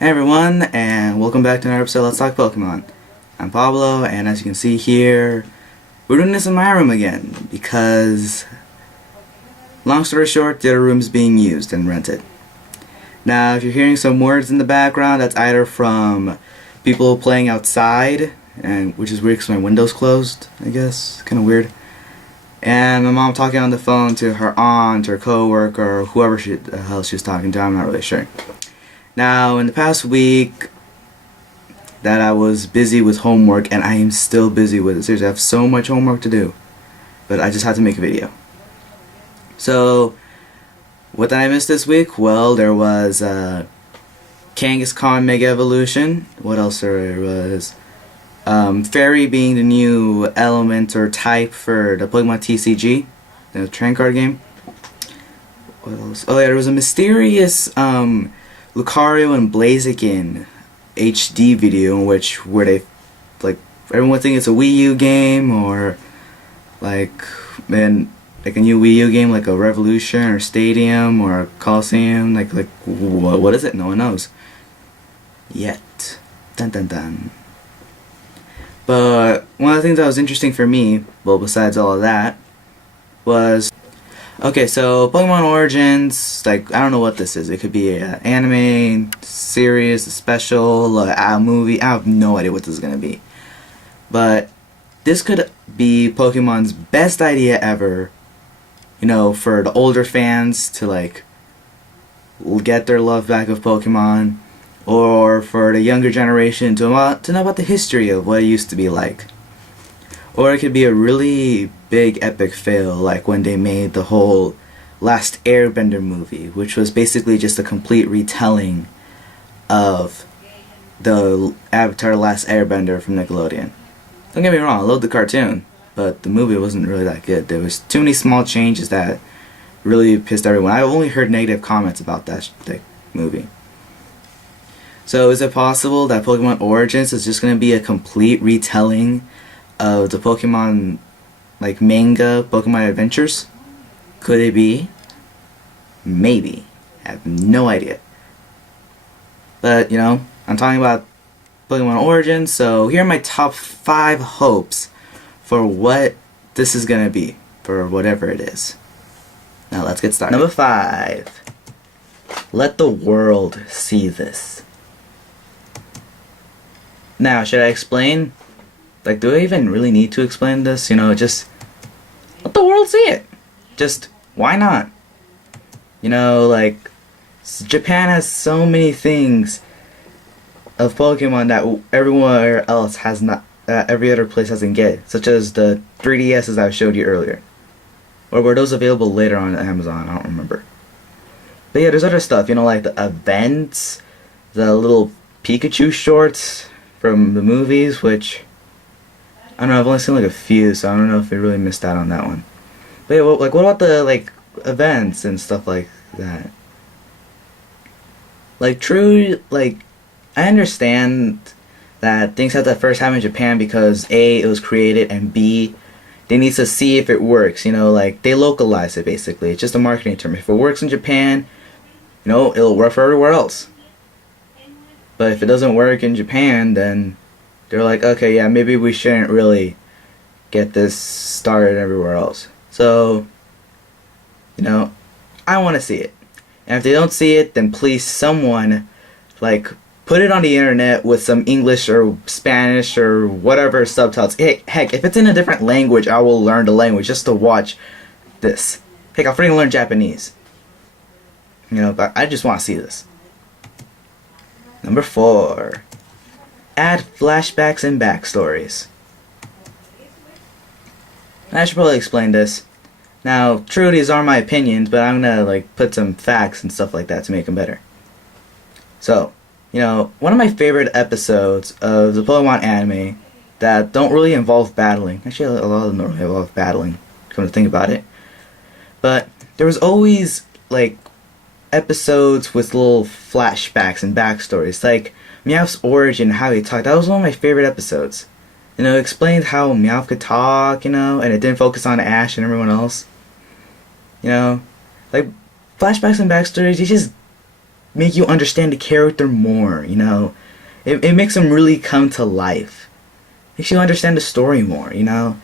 Hey everyone, and welcome back to another episode of Let's Talk Pokemon. I'm Pablo, and as you can see here, we're doing this in my room again, because, long story short, the other room's being used and rented. Now, if you're hearing some words in the background, that's either from people playing outside, and which is weird because my window's closed, I guess, kind of weird. And my mom talking on the phone to her aunt or co-worker or whoever the hell she's talking to, I'm not really sure. Now, in the past week that I was busy with homework, and I am still busy with it. Seriously, I have so much homework to do. But I just had to make a video. So, what did I miss this week? Well, there was Kangaskhan Mega Evolution. What else there was? Fairy being the new element or type for the Pokemon TCG, the Train Card game. What else? Oh yeah, there was a mysterious Lucario and Blaziken HD video in which where they everyone thinks it's a Wii U game or like a new Wii U game like a Revolution or Stadium or a Coliseum like what is it? No one knows yet. Dun dun dun. But one of the things that was interesting for me, well besides all of that, was okay, so Pokemon Origins, I don't know what this is. It could be an anime, series, a special, a movie. I have no idea what this is going to be. But this could be Pokemon's best idea ever, for the older fans to, get their love back of Pokemon, or for the younger generation to know about the history of what it used to be like. Or it could be a really big epic fail, like when they made the whole Last Airbender movie, which was basically just a complete retelling of the Avatar Last Airbender from Nickelodeon. Don't get me wrong, I love the cartoon, but the movie wasn't really that good. There was too many small changes that really pissed everyone. I've only heard negative comments about that movie. So is it possible that Pokemon Origins is just going to be a complete retelling of the Pokemon manga Pokemon Adventures? Could it be? Maybe. I have no idea. But I'm talking about Pokemon Origins, so here are my top 5 hopes for what this is gonna be, for whatever it is. Now let's get started. Number 5. Let the world see this. Now, should I explain? Do I even really need to explain this? Just let the world see it. Just, why not? Japan has so many things of Pokemon that everywhere else has not, every other place doesn't get. Such as the 3DSs I showed you earlier. Or were those available later on Amazon? I don't remember. But yeah, there's other stuff, like the events, the little Pikachu shorts from the movies, which I don't know, I've only seen a few, so I don't know if we really missed out on that one. But yeah, what about the events and stuff like that? True, I understand that things have to first happen in Japan because A, it was created, and B, they need to see if it works, they localize it basically. It's just a marketing term. If it works in Japan, it'll work for everywhere else. But if it doesn't work in Japan, then they're like, okay, yeah, maybe we shouldn't really get this started everywhere else. So, I want to see it. And if they don't see it, then please someone, put it on the internet with some English or Spanish or whatever subtitles. Heck, if it's in a different language, I will learn the language just to watch this. Heck, I'll freaking learn Japanese. But I just want to see this. Number 4. Add flashbacks and backstories. I should probably explain this. Now, true, these are my opinions, but I'm gonna put some facts and stuff like that to make them better. So, one of my favorite episodes of the Pokemon anime that don't really involve battling. Actually, a lot of them don't really involve battling, come to think about it. But there was always episodes with little flashbacks and backstories, Meowth's origin, how he talked. That was one of my favorite episodes. It explained how Meowth could talk, and it didn't focus on Ash and everyone else. Flashbacks and backstories, make you understand the character more, you know? It makes them really come to life. Makes you understand the story more, you know?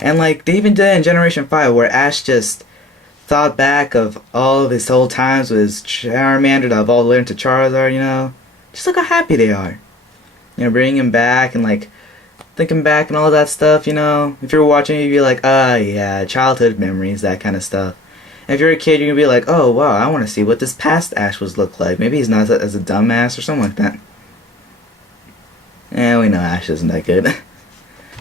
And like, they even did it in Generation 5 where Ash just thought back of all of his whole times with his Charmander that evolved later into Charizard, you know? Just look how happy they are. You know, bringing him back and like, thinking back and all that stuff, you know? If you're watching, you'd be like, yeah, childhood memories, that kind of stuff. And if you're a kid, you're gonna be like, oh wow, I want to see what this past Ash was look like. Maybe he's not as a dumbass or something like that. And we know Ash isn't that good.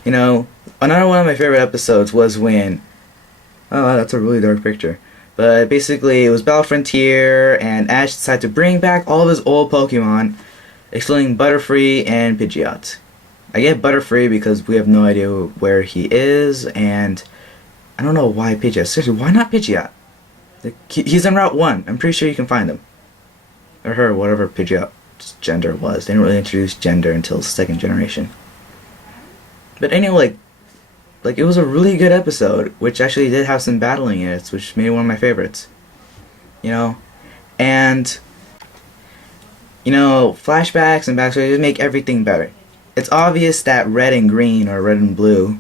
You know, another one of my favorite episodes was when... Oh, that's a really dark picture. But basically, it was Battle Frontier, and Ash decided to bring back all of his old Pokemon, excluding Butterfree and Pidgeot. I get Butterfree because we have no idea where he is, and I don't know why Pidgeot. Seriously, why not Pidgeot? He's in Route 1. I'm pretty sure you can find him. Or her, whatever Pidgeot's gender was. They didn't really introduce gender until second generation. But anyway, like it was a really good episode, which actually did have some battling in it, which made it one of my favorites. You know? And, you know, flashbacks and backstories just make everything better. It's obvious that red and green, or red and blue...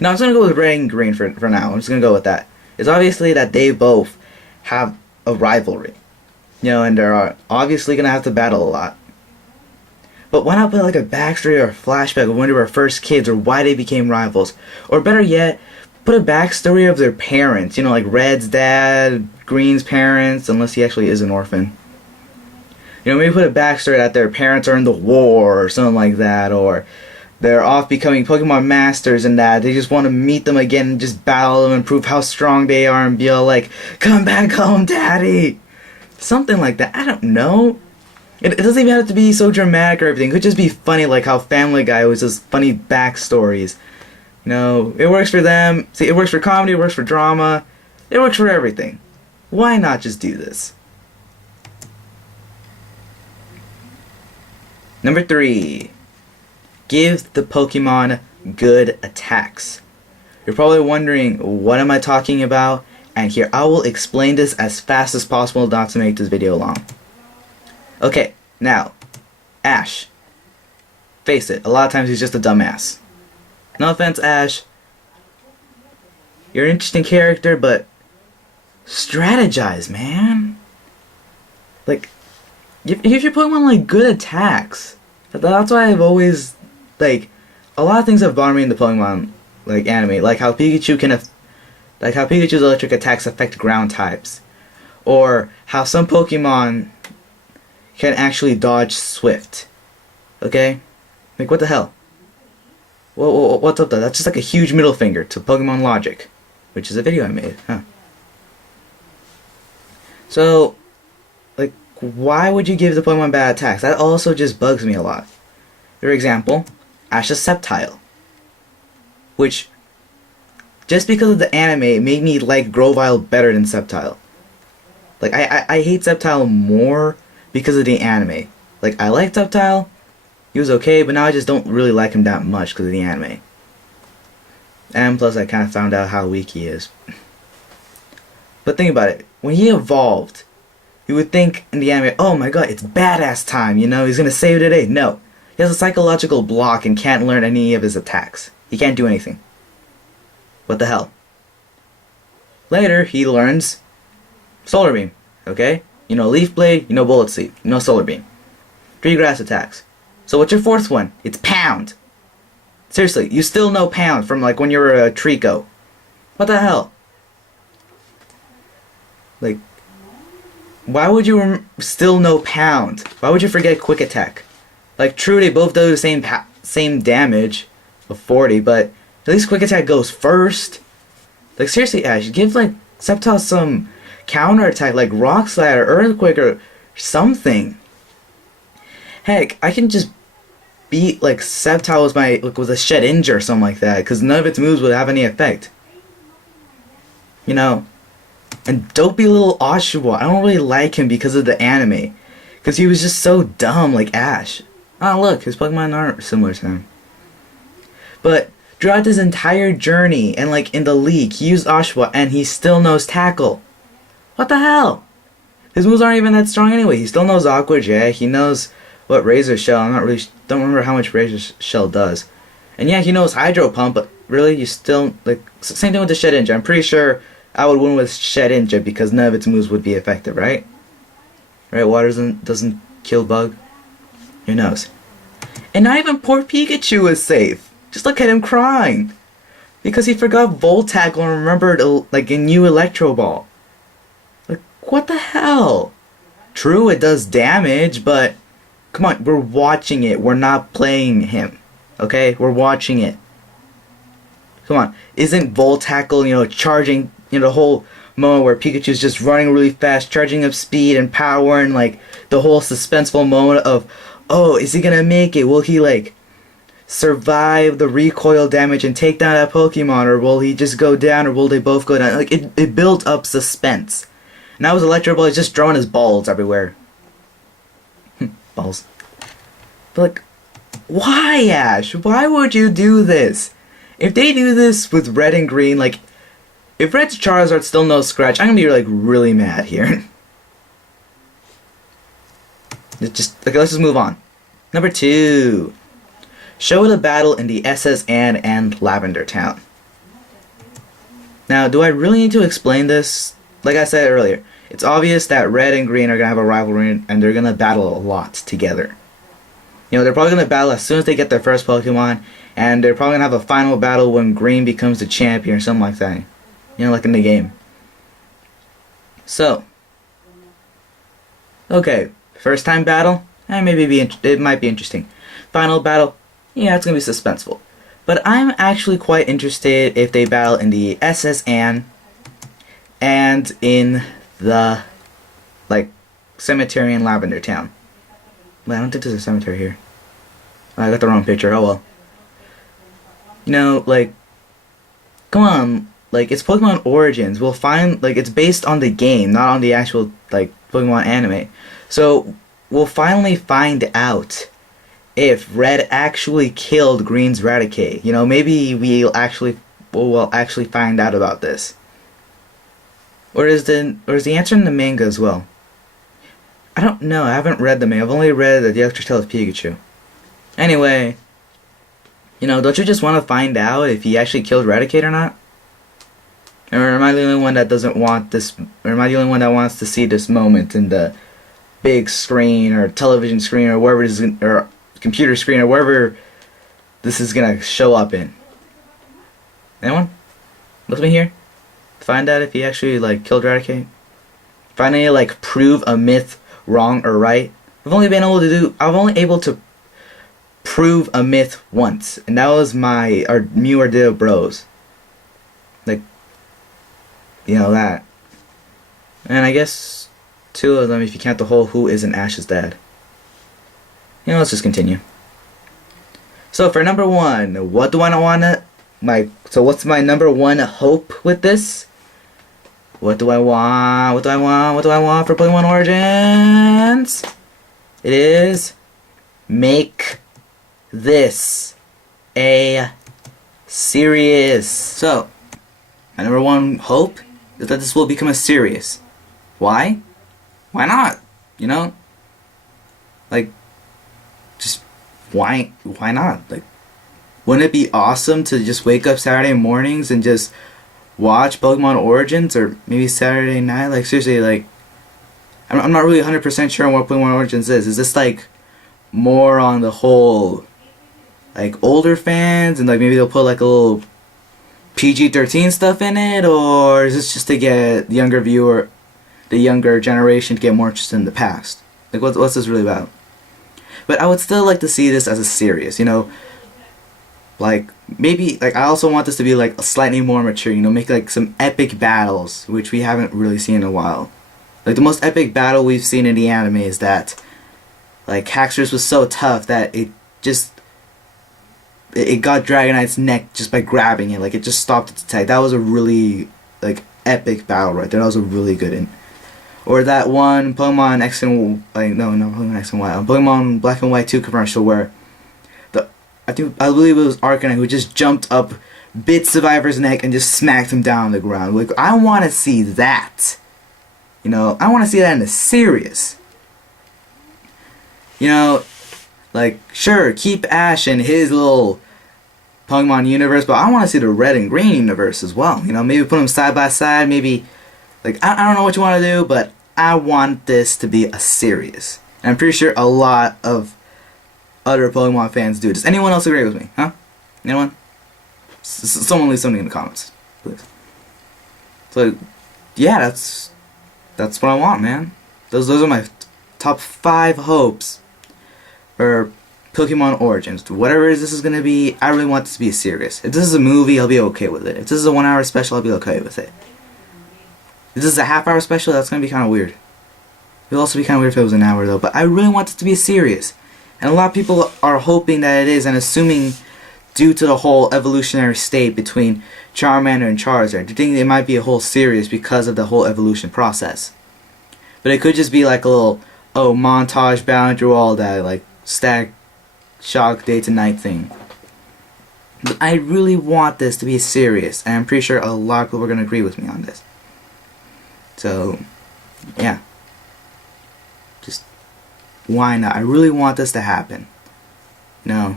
No, I'm just going to go with red and green for now. I'm just going to go with that. It's obviously that they both have a rivalry. You know, and they're obviously going to have to battle a lot. But why not put like a backstory or a flashback of when they were first kids or why they became rivals? Or better yet, put a backstory of their parents. You know, like Red's dad, Green's parents, unless he actually is an orphan. You know, maybe put a backstory that their parents are in the war or something like that. Or they're off becoming Pokemon Masters and that. They just want to meet them again and just battle them and prove how strong they are and be all like, come back home, Daddy! Something like that. I don't know. It doesn't even have to be so dramatic or everything. It could just be funny, like how Family Guy always does funny backstories. You know, it works for them. See, it works for comedy, it works for drama. It works for everything. Why not just do this? Number 3. Give the Pokemon good attacks. You're probably wondering, what am I talking about? And here, I will explain this as fast as possible not to make this video long. Okay, now, Ash. Face it, a lot of times he's just a dumbass. No offense, Ash. You're an interesting character, but strategize, man. Like, give your Pokemon like good attacks. That's why I've always, like, a lot of things have bothered me in the Pokemon like anime, like how Pikachu can like how Pikachu's electric attacks affect ground types, or how some Pokemon can actually dodge swift. Okay? Like, what the hell? What's up though? That's just like a huge middle finger to Pokemon logic, which is a video I made, huh? So, like, why would you give the Pokemon bad attacks? That also just bugs me a lot. For example, Ash's Sceptile, which, just because of the anime, made me like Grovyle better than Sceptile. Like, I hate Sceptile more because of the anime. Like, I liked Sceptile, he was okay, but now I just don't really like him that much because of the anime. And plus, I kind of found out how weak he is. But think about it, when he evolved, you would think in the anime, oh my god, it's badass time, you know, he's gonna save the day. No, he has a psychological block and can't learn any of his attacks. He can't do anything. What the hell? Later, he learns Solar Beam, okay? You know Leaf Blade, you know Bullet Seed, you know Solar Beam. 3 grass attacks. So what's your 4th one? It's Pound. Seriously, you still know Pound from like when you were a Trico. What the hell? Like, why would you still know Pound? Why would you forget Quick Attack? Like, true, they both do the same damage of 40, but at least Quick Attack goes first. Like, seriously, Ash, give like Sceptile some counter attack, like Rock Slide or Earthquake or something. Heck, I can just beat like Sceptile with a Shed Injure or something like that, because none of its moves would have any effect. You know, and dopey little Oshawott, I don't really like him because of the anime, because he was just so dumb like Ash. Oh look, his Pokemon aren't similar to him. But throughout this entire journey and like in the league, he used Oshawott and he still knows Tackle. What the hell? His moves aren't even that strong anyway. He still knows Aqua Jet. He knows what Razor Shell. I'm not really don't remember how much Razor Shell does. And yeah, he knows Hydro Pump, but really, you still like same thing with the Shedinja. I'm pretty sure I would win with Shedinja because none of its moves would be effective, right? Right? Water doesn't kill Bug. Who knows? And not even poor Pikachu is safe. Just look at him crying because he forgot Volt Tackle and remembered like a new Electro Ball. Like what the hell? True, it does damage, but come on, we're watching it. We're not playing him. Okay, we're watching it. Come on, isn't Volt Tackle, charging, the whole moment where Pikachu's just running really fast, charging up speed and power, and like the whole suspenseful moment of, oh, is he gonna make it? Will he like survive the recoil damage and take down that Pokemon, or will he just go down, or will they both go down? Like it built up suspense. And that was Electro Ball. He's just throwing his balls everywhere. Balls. But like, why, Ash? Why would you do this? If they do this with Red and Green, like, if Red's Charizard still no scratch, I'm gonna be like really mad here. Let's just move on. Number 2. Show the battle in the SS and Lavender Town. Now, do I really need to explain this? Like I said earlier, it's obvious that Red and Green are gonna have a rivalry and they're gonna battle a lot together. They're probably gonna battle as soon as they get their first Pokemon, and they're probably gonna have a final battle when Green becomes the champion or something like that. Like in the game. So, okay, first time battle, maybe it might be interesting. Final battle, yeah, it's gonna be suspenseful. But I'm actually quite interested if they battle in the SS and in the cemetery in Lavender Town. But I don't think there's a cemetery here. I got the wrong picture. Oh well. Come on. It's Pokemon Origins. We'll find, it's based on the game, not on the actual, Pokemon anime. So, we'll finally find out if Red actually killed Green's Raticate. Maybe we'll actually find out about this. Or is the answer in the manga as well? I don't know. I haven't read the manga. I've only read The Electric Tale of Pikachu. Anyway, don't you just want to find out if he actually killed Raticate or not? Or am I the only one that doesn't want this? Or am I the only one that wants to see this moment in the big screen or television screen or wherever it is, or computer screen or wherever this is gonna show up in? Anyone? With me here? Find out if he actually killed Raticate. Finally, prove a myth wrong or right. I've only able to prove a myth once, and that was our Mew or Ditto Bros. That. And I guess 2 of them, if you count the whole Who Isn't Ash's Dad. Let's just continue. So for number 1, what do I wanna so what's my number 1 hope with this? What do I want? What do I want? What do I want for Pokemon Origins? It is make this a series. So, my number 1 hope is that this will become a series. Why? Why not? Just why not? Wouldn't it be awesome to just wake up Saturday mornings and just watch Pokemon Origins, or maybe Saturday night? Seriously, I'm not really 100% sure on what Pokemon Origins is. Is this more on the whole older fans, and maybe they'll put a little PG-13 stuff in it, or is this just to get the younger generation to get more interested in the past? What's this really about? But I would still like to see this as a series, maybe, I also want this to be, slightly more mature, make, some epic battles, which we haven't really seen in a while. The most epic battle we've seen in the anime is that, Haxorus was so tough that it got Dragonite's neck just by grabbing it, it just stopped its attack. That was a really, epic battle right there. That was a really good one. Or that one Pokemon X and Pokemon X and Y, Pokemon Black and White 2 commercial where I believe it was Arcanine who just jumped up, bit Survivor's neck, and just smacked him down on the ground. I want to see that. You know, I want to see that in the series. You know, like, sure, keep Ash in his little Pokemon universe, but I want to see the red and green universe as well. You know, maybe put them side by side, maybe, like, I don't know what you want to do, but I want this to be a series. And I'm pretty sure a lot of other Pokemon fans do. Does anyone else agree with me? Huh? Anyone? Someone leave something in the comments, please. So, yeah, that's what I want, man. Those are my top 5 hopes for Pokemon Origins. Whatever this is gonna be, I really want this to be a series. If this is a movie, I'll be okay with it. If this is a 1 hour special, I'll be okay with it. If this is a half hour special, that's gonna be kind of weird. It would also be kind of weird if it was an hour though, but I really want this to be a series. And a lot of people are hoping that it is, and assuming due to the whole evolutionary state between Charmander and Charizard, they think it might be a whole series because of the whole evolution process. But it could just be like a little, montage bound through all that, like, stack shock day to night thing. But I really want this to be serious, and I'm pretty sure a lot of people are going to agree with me on this. So, yeah. Just, why not? I really want this to happen. You know,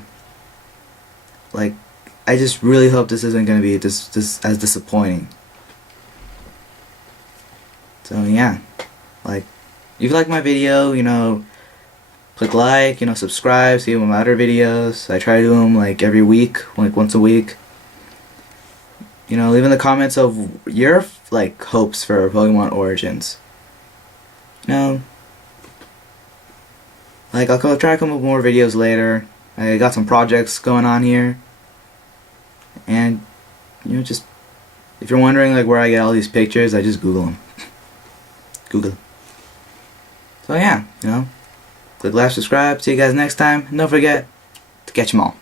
like, I just really hope this isn't going to be this as disappointing. So, yeah. Like, if you like my video, you know, click like, you know, subscribe, see my other videos. I try to do them like every week, like once a week. You know, leave in the comments of your like hopes for Pokemon Origins. You know, like I'll try to come up with more videos later. I got some projects going on here, and you know, just if you're wondering like where I get all these pictures, I just Google them. Google. So yeah, you know. Click like, subscribe. See you guys next time. And don't forget to catch 'em all.